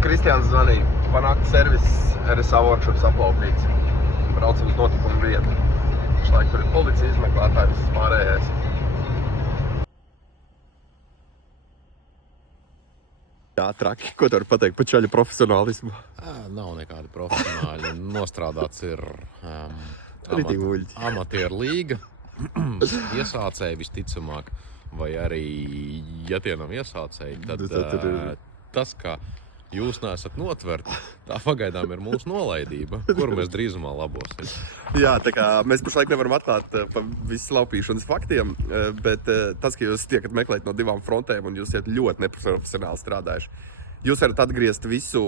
Kristiāns zvanīja. Panākt servis RSA workshops aplaupīts. Braucam uz notikumu vietu. Šlaik tur ir policija izmeklētājs pārējais. Jā, traki. Ko tu vari pateikt par čaļu profesionālismu? Nav nekādi profesionāļi. Nostrādāts ir amatieru līga. Iesācēji visticamāk. Vai arī, ja tie nav iesācēji, tad tas, ka jūs neesat notverti, tā pagaidām ir mūsu nolaidība, kuru mēs drīzumā labosim. Jā, tā kā mēs pašlaik nevaram atklāt pa visu laupīšanas faktiem, bet tas, ka jūs tiekat meklēt no divām frontēm un jūs esat ļoti neprofesionāli strādājuši. Jūs varat atgriezt visu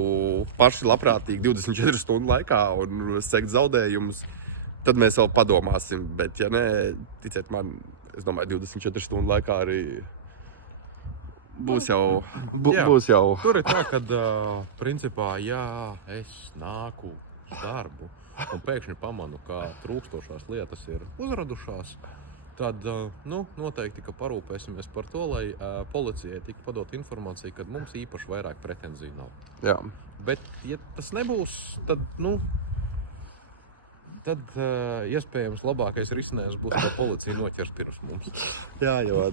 paši labprātīgi 24 stundu laikā un sekt zaudējumus, tad mēs vēl padomāsim, bet ja ne, ticiet man, es domāju, 24 stundu laikā arī būs jau. Tur ir tā, ka, principā, ja es nāku uz darbu un pēkšņi pamanu, ka trūkstošās lietas ir uzradušās, tad, noteikti, ka parūpēsimies par to, lai policijai tik padot informāciju, kad mums īpaši vairāk pretenziju nav. Jā. Bet, ja tas nebūs, tad, tad iespējams labākais risinājums būs, ka policija noķers pirms mums. Jā, jo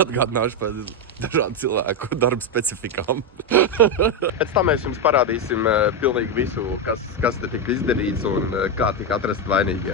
atgādināšu par dažādu cilvēku darba specifikām. Pēc tam mēs jums parādīsim pilnīgi visu, kas te tika izdarīts un kā tika atrast vainīgie.